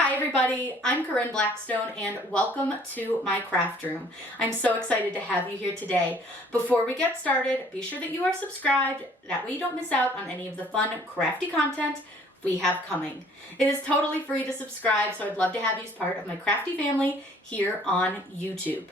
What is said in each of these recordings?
Hi everybody, I'm Corinne Blackstone and welcome to my craft room. I'm so excited to have you here today. Before we get started, be sure that you are subscribed, that way you don't miss out on any of the fun crafty content we have coming. It is totally free to subscribe, so I'd love to have you as part of my crafty family here on YouTube.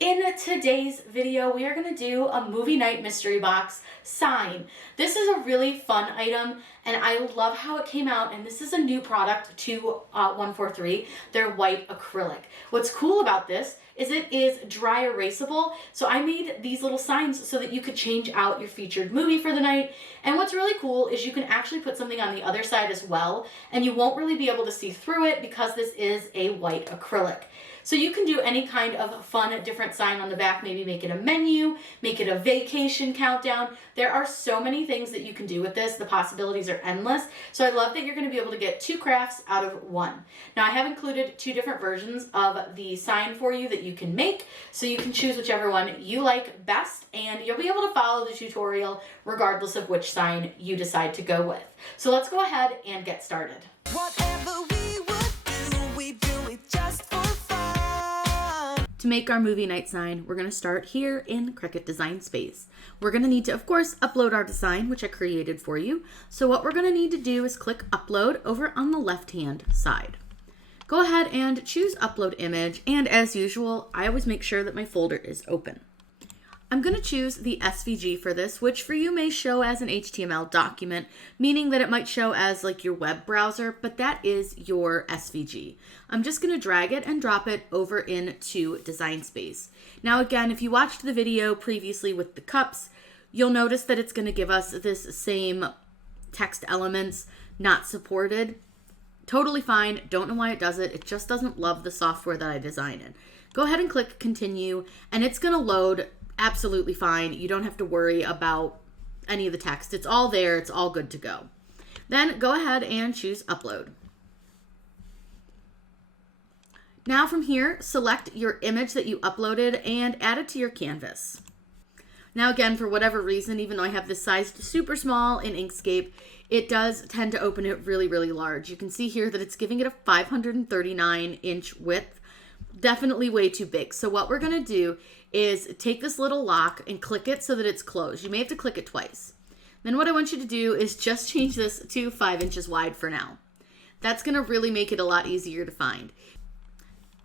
In today's video, we are going to do a movie night mystery box sign. This is a really fun item and I love how it came out, and this is a new product to 143, their white acrylic. What's cool about this is it is dry erasable, so I made these little signs so that you could change out your featured movie for the night. And what's really cool is you can actually put something on the other side as well, and you won't really be able to see through it because this is a white acrylic. So you can do any kind of fun, different sign on the back, maybe make it a menu, make it a vacation countdown. There are so many things that you can do with this. The possibilities are endless. So I love that you're going to be able to get two crafts out of one. Now I have included two different versions of the sign for you that you can make, so you can choose whichever one you like best, and you'll be able to follow the tutorial regardless of which sign you decide to go with. So let's go ahead and get started. Whatever we would do, we do it just for fun. To make our movie night sign, we're going to start here in Cricut Design Space. We're going to need to, of course, upload our design, which I created for you. So what we're going to need to do is click Upload over on the left-hand side. Go ahead and choose Upload Image, and as usual, I always make sure that my folder is open. I'm going to choose the SVG for this, which for you may show as an HTML document, meaning that it might show as like your web browser, but that is your SVG. I'm just going to drag it and drop it over into Design Space. Now again, if you watched the video previously with the cups, you'll notice that it's going to give us this same text elements not supported. Totally fine. Don't know why it does it. It just doesn't love the software that I designed in. Go ahead and click Continue, and it's going to load absolutely fine. You don't have to worry about any of the text. It's all there. It's all good to go. Then go ahead and choose Upload. Now from here, select your image that you uploaded and add it to your canvas. Now again, for whatever reason, even though I have this sized super small in Inkscape, it does tend to open it really, really large. You can see here that it's giving it a 539-inch width. Definitely way too big. So what we're going to do is take this little lock and click it so that it's closed. You may have to click it twice. Then what I want you to do is just change this to 5 inches wide for now. That's going to really make it a lot easier to find.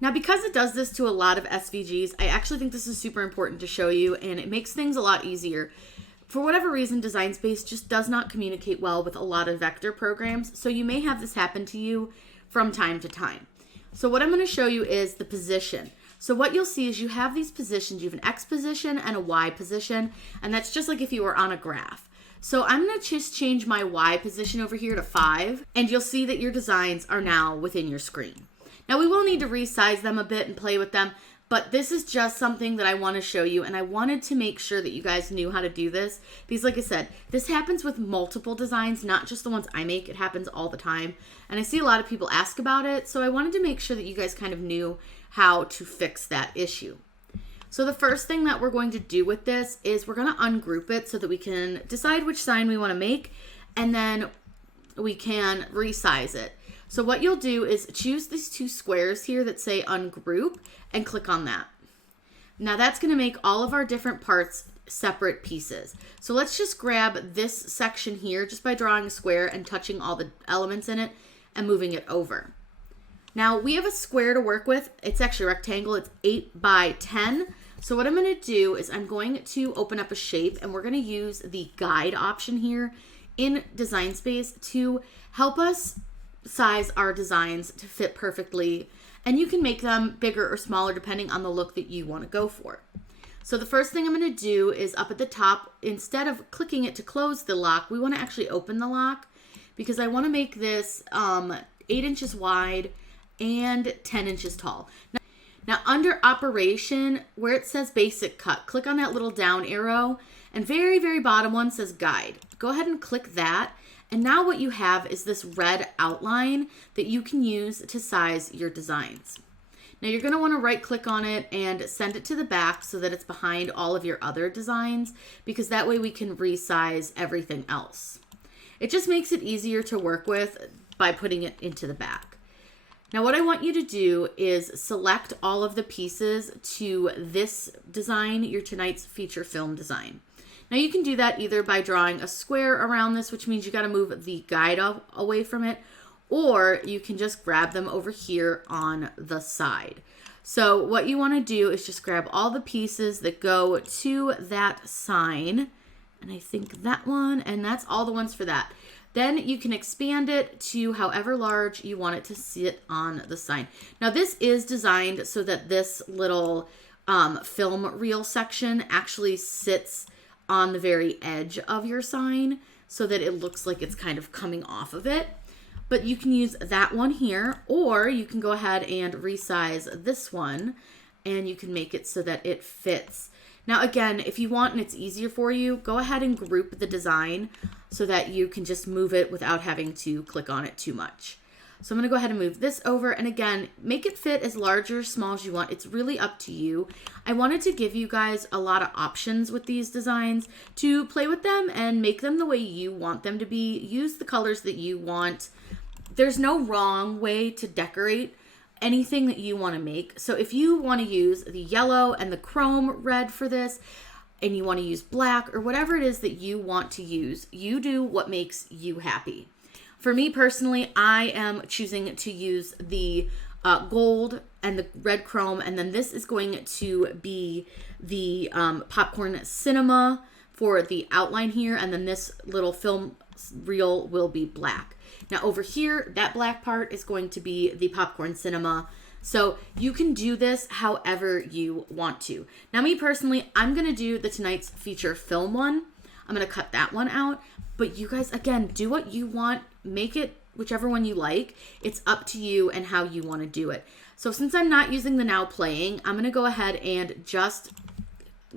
Now, because it does this to a lot of SVGs, I actually think this is super important to show you, and it makes things a lot easier. For whatever reason, Design Space just does not communicate well with a lot of vector programs, so you may have this happen to you from time to time. So what I'm going to show you is the position. So what you'll see is you have these positions. You have an X position and a Y position, and that's just like if you were on a graph. So I'm going to just change my Y position over here to 5, and you'll see that your designs are now within your screen. Now we will need to resize them a bit and play with them, but this is just something that I want to show you, and I wanted to make sure that you guys knew how to do this because, like I said, this happens with multiple designs, not just the ones I make. It happens all the time, and I see a lot of people ask about it, so I wanted to make sure that you guys kind of knew how to fix that issue. So the first thing that we're going to do with this is we're going to ungroup it so that we can decide which sign we want to make, and then we can resize it. So what you'll do is choose these two squares here that say ungroup and click on that. Now that's going to make all of our different parts separate pieces. So let's just grab this section here just by drawing a square and touching all the elements in it and moving it over. Now we have a square to work with. It's actually a rectangle. It's 8 by 10. So what I'm going to do is I'm going to open up a shape, and we're going to use the guide option here in Design Space to help us size our designs to fit perfectly, and you can make them bigger or smaller depending on the look that you want to go for. So the first thing I'm going to do is up at the top, instead of clicking it to close the lock, we want to actually open the lock because I want to make this 8 inches wide and 10 inches tall. Now under operation, where it says basic cut, click on that little down arrow, and very, very bottom one says guide. Go ahead and click that. And now what you have is this red outline that you can use to size your designs. Now you're going to want to right click on it and send it to the back so that it's behind all of your other designs, because that way we can resize everything else. It just makes it easier to work with by putting it into the back. Now what I want you to do is select all of the pieces to this design, your tonight's feature film design. Now you can do that either by drawing a square around this, which means you got to move the guide away from it, or you can just grab them over here on the side. So what you want to do is just grab all the pieces that go to that sign, and I think that one, and that's all the ones for that. Then you can expand it to however large you want it to sit on the sign. Now this is designed so that this little film reel section actually sits on the very edge of your sign so that it looks like it's kind of coming off of it. But you can use that one here, or you can go ahead and resize this one and you can make it so that it fits. Now again, if you want and it's easier for you, go ahead and group the design so that you can just move it without having to click on it too much. So I'm going to go ahead and move this over, and again, make it fit as large or small as you want. It's really up to you. I wanted to give you guys a lot of options with these designs to play with them and make them the way you want them to be. Use the colors that you want. There's no wrong way to decorate anything that you want to make. So if you want to use the yellow and the chrome red for this, and you want to use black or whatever it is that you want to use, you do what makes you happy. For me personally, I am choosing to use the gold and the red chrome, and then this is going to be the popcorn cinema for the outline here, and then this little film reel will be black. Now over here, that black part is going to be the popcorn cinema. So you can do this however you want to. Now me personally, I'm going to do the tonight's feature film one. I'm going to cut that one out. But you guys, again, do what you want. Make it whichever one you like. It's up to you and how you want to do it. So since I'm not using the now playing, I'm going to go ahead and just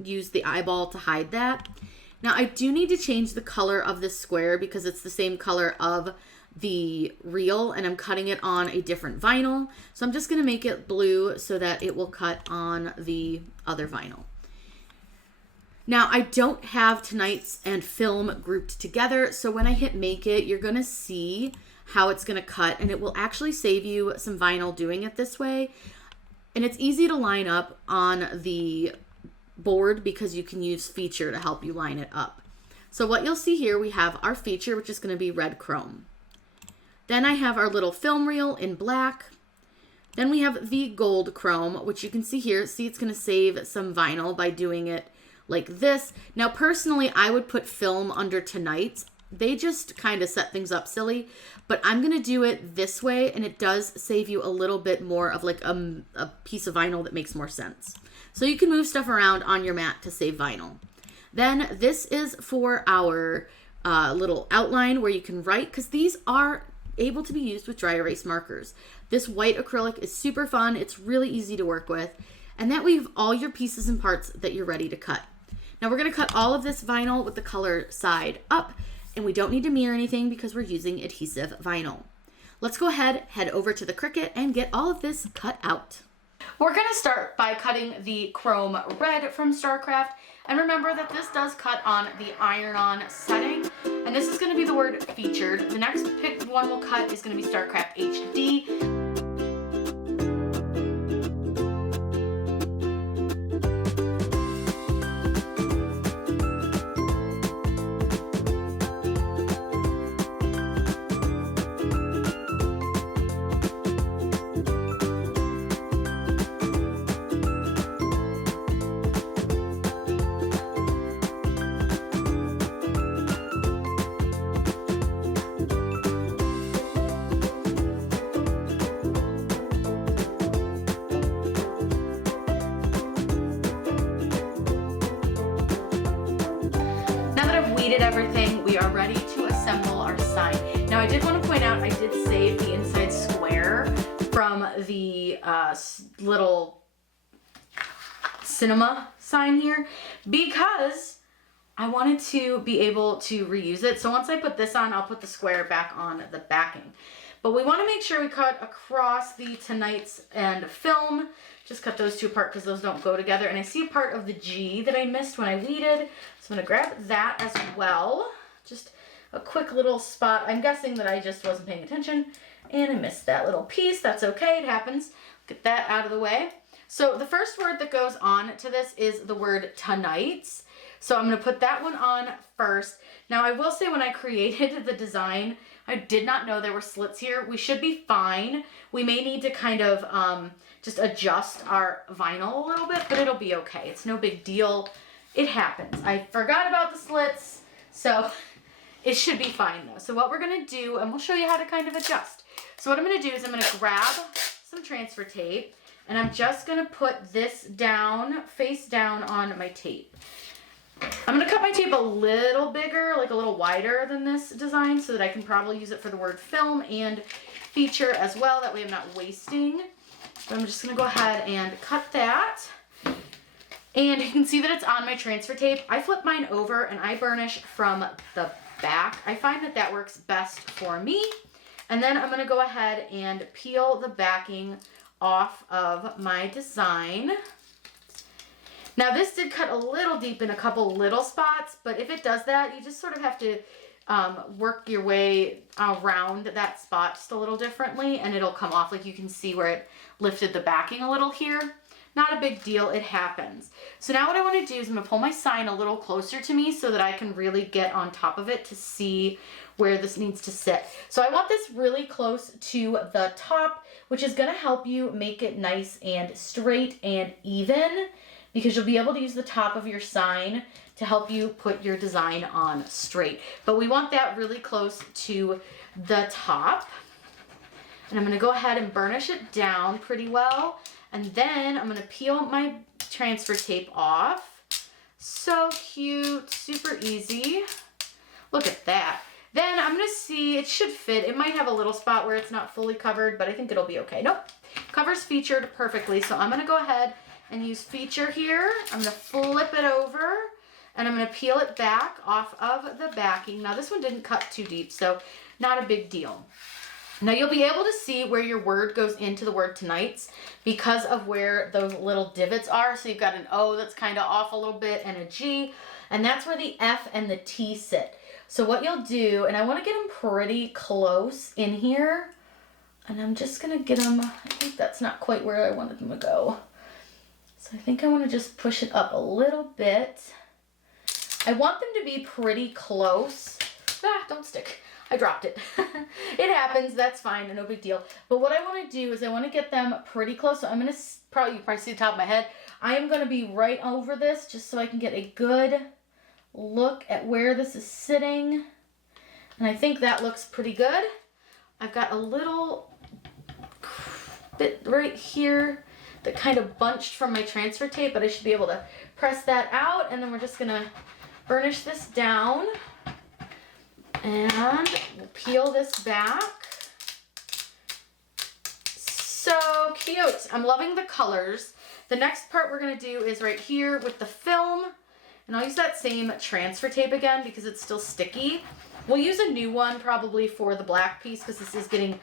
use the eyeball to hide that. Now I do need to change the color of this square because it's the same color of the reel, and I'm cutting it on a different vinyl. So I'm just going to make it blue so that it will cut on the other vinyl. Now I don't have tonight's and film grouped together, so when I hit make it, you're going to see how it's going to cut, and it will actually save you some vinyl doing it this way. And it's easy to line up on the board because you can use feature to help you line it up. So what you'll see here, we have our feature, which is going to be red chrome. Then I have our little film reel in black. Then we have the gold chrome, which you can see here. See, it's going to save some vinyl by doing it like this. Now, personally, I would put film under tonight's. They just kind of set things up silly, but I'm going to do it this way, and it does save you a little bit more of like a piece of vinyl that makes more sense. So you can move stuff around on your mat to save vinyl. Then this is for our little outline where you can write, because these are able to be used with dry erase markers. This white acrylic is super fun. It's really easy to work with. And that way you have all your pieces and parts that you're ready to cut. Now we're going to cut all of this vinyl with the color side up, and we don't need to mirror anything because we're using adhesive vinyl. Let's go ahead, head over to the Cricut and get all of this cut out. We're going to start by cutting the chrome red from StarCraft. And remember that this does cut on the iron-on setting. And this is going to be the word featured. The next one we'll cut is going to be StarCraft HD. Everything, we are ready to assemble our sign. Now I did want to point out, I did save the inside square from the little cinema sign here because I wanted to be able to reuse it. So once I put this on, I'll put the square back on the backing. But we want to make sure we cut across the tonight's and film. Just cut those two apart because those don't go together. And I see a part of the G that I missed when I weeded. So I'm going to grab that as well. Just a quick little spot. I'm guessing that I just wasn't paying attention. And I missed that little piece. That's okay, it happens. Get that out of the way. So the first word that goes on to this is the word tonight's. So I'm gonna put that one on first. Now I will say when I created the design, I did not know there were slits here. We should be fine. We may need to kind of just adjust our vinyl a little bit, but it'll be okay. It's no big deal. It happens. I forgot about the slits, so it should be fine though. So what we're gonna do, and we'll show you how to kind of adjust. So what I'm gonna do is I'm gonna grab some transfer tape, and I'm just gonna put this down, face down on my tape. I'm gonna cut my tape a little bigger, like a little wider than this design, so that I can probably use it for the word film and feature as well. That way I'm not wasting. So I'm just gonna go ahead and cut that. And you can see that it's on my transfer tape. I flip mine over and I burnish from the back. I find that that works best for me. And then I'm gonna go ahead and peel the backing off of my design. Now this did cut a little deep in a couple little spots, but if it does that, you just sort of have to work your way around that spot just a little differently and it'll come off. Like you can see where it lifted the backing a little here. Not a big deal, it happens. So now what I want to do is I'm going to pull my sign a little closer to me so that I can really get on top of it to see where this needs to sit. So I want this really close to the top, which is going to help you make it nice and straight and even, because you'll be able to use the top of your sign to help you put your design on straight. But we want that really close to the top. And I'm going to go ahead and burnish it down pretty well. And then I'm going to peel my transfer tape off. So cute, super easy. Look at that. Then I'm going to see, it should fit. It might have a little spot where it's not fully covered, but I think it'll be okay. Nope, cover's featured perfectly. So I'm going to go ahead and use feature here. I'm going to flip it over and I'm going to peel it back off of the backing. Now this one didn't cut too deep, so not a big deal. Now you'll be able to see where your word goes into the word tonight's because of where those little divots are. So you've got an O that's kind of off a little bit and a G, and that's where the F and the T sit. So what you'll do, and I want to get them pretty close in here, and I'm just going to get them, I think that's not quite where I wanted them to go. So I think I want to just push it up a little bit. I want them to be pretty close. Don't stick. I dropped it. It happens, that's fine, no big deal. But what I want to do is I want to get them pretty close. So I'm going to, you probably see the top of my head. I am going to be right over this just so I can get a good look at where this is sitting. And I think that looks pretty good. I've got a little bit right here that kind of bunched from my transfer tape, but I should be able to press that out. And then we're just going to burnish this down. And we'll peel this back. So cute. I'm loving the colors. The next part we're going to do is right here with the film. And I'll use that same transfer tape again because it's still sticky. We'll use a new one probably for the black piece because this is getting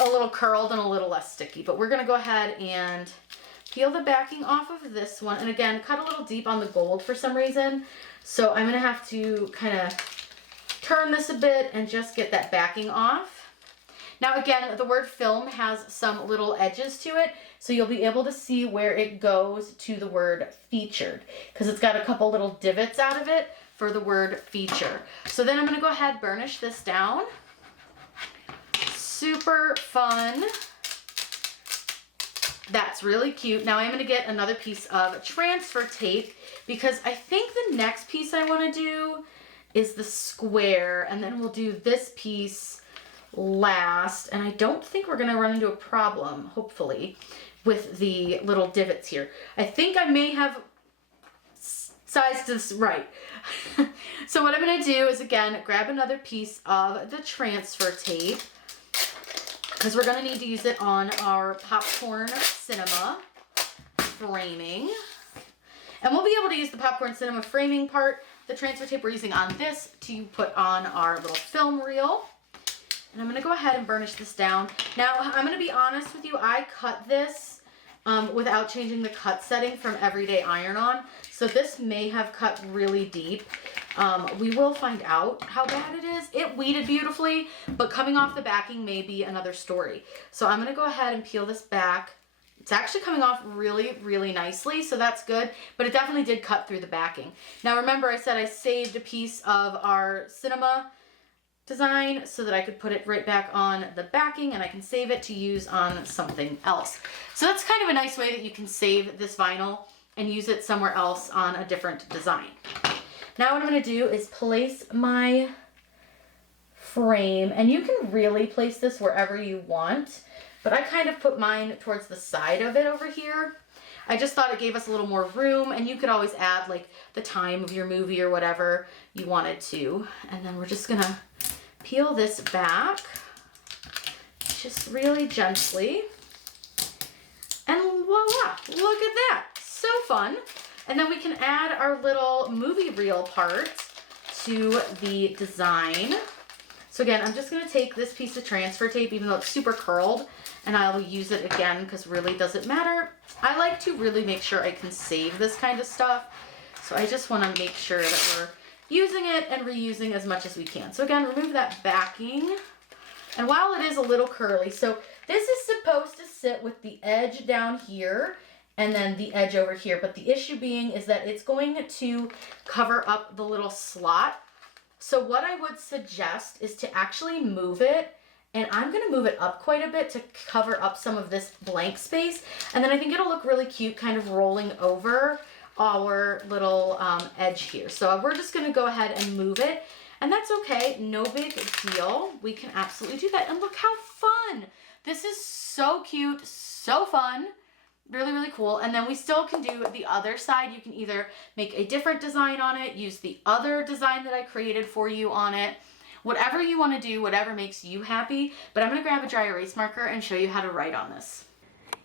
a little curled and a little less sticky. But we're going to go ahead and peel the backing off of this one. And again, cut a little deep on the gold for some reason. So I'm going to have to kind of turn this a bit and just get that backing off. Now again, the word film has some little edges to it, so you'll be able to see where it goes to the word featured, because it's got a couple little divots out of it for the word feature. So then I'm going to go ahead and burnish this down. Super fun. That's really cute. Now I'm going to get another piece of transfer tape because I think the next piece I want to do is the square, and then we'll do this piece last. And I don't think we're going to run into a problem, hopefully, with the little divots here. I think I may have sized this right. So what I'm going to do is, again, grab another piece of the transfer tape because we're going to need to use it on our popcorn cinema framing. And we'll be able to use the popcorn cinema framing part, the transfer tape we're using on this, to put on our little film reel. And I'm going to go ahead and burnish this down. Now, I'm going to be honest with you, I cut this without changing the cut setting from Everyday Iron-On. So this may have cut really deep. We will find out how bad it is. It weeded beautifully, but coming off the backing may be another story. So I'm gonna go ahead and peel this back. It's actually coming off really, really nicely, so that's good, but it definitely did cut through the backing. Now remember, I said I saved a piece of our cinema design so that I could put it right back on the backing, and I can save it to use on something else. So that's kind of a nice way that you can save this vinyl and use it somewhere else on a different design. Now what I'm gonna do is place my frame, and you can really place this wherever you want, but I kind of put mine towards the side of it over here. I just thought it gave us a little more room, and you could always add like the time of your movie or whatever you wanted to. And then we're just gonna peel this back just really gently. And voila, look at that, so fun. And then we can add our little movie reel parts to the design. So again, I'm just gonna take this piece of transfer tape, even though it's super curled, and I'll use it again because really doesn't matter. I like to really make sure I can save this kind of stuff. So I just wanna make sure that we're using it and reusing as much as we can. So again, remove that backing. And while it is a little curly, so this is supposed to sit with the edge down here and then the edge over here. But the issue being is that it's going to cover up the little slot. So what I would suggest is to actually move it, and I'm gonna move it up quite a bit to cover up some of this blank space. And then I think it'll look really cute kind of rolling over our little edge here. So we're just gonna go ahead and move it, and that's okay, no big deal. We can absolutely do that. And look how fun. This is so cute, so fun. Really, really cool. And then we still can do the other side. You can either make a different design on it, use the other design that I created for you on it, whatever you want to do, whatever makes you happy. But I'm going to grab a dry erase marker and show you how to write on this.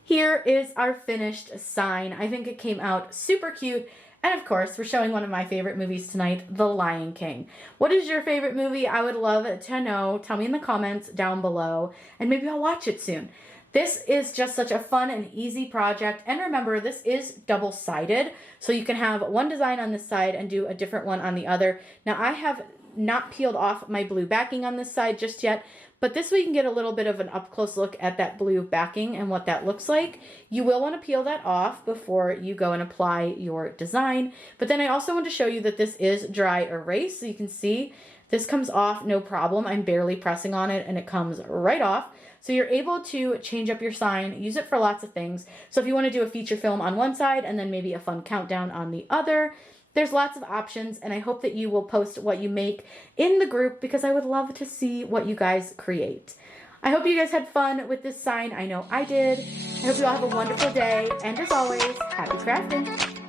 Here is our finished sign. I think it came out super cute. And of course, we're showing one of my favorite movies tonight, The Lion King. What is your favorite movie? I would love to know. Tell me in the comments down below, and maybe I'll watch it soon. This is just such a fun and easy project. And remember, this is double-sided, so you can have one design on this side and do a different one on the other. Now, I have not peeled off my blue backing on this side just yet, but this way you can get a little bit of an up-close look at that blue backing and what that looks like. You will want to peel that off before you go and apply your design. But then I also want to show you that this is dry erase, so you can see this comes off no problem. I'm barely pressing on it and it comes right off. So you're able to change up your sign, use it for lots of things. So if you want to do a feature film on one side and then maybe a fun countdown on the other, there's lots of options, and I hope that you will post what you make in the group because I would love to see what you guys create. I hope you guys had fun with this sign. I know I did. I hope you all have a wonderful day, and as always, happy crafting.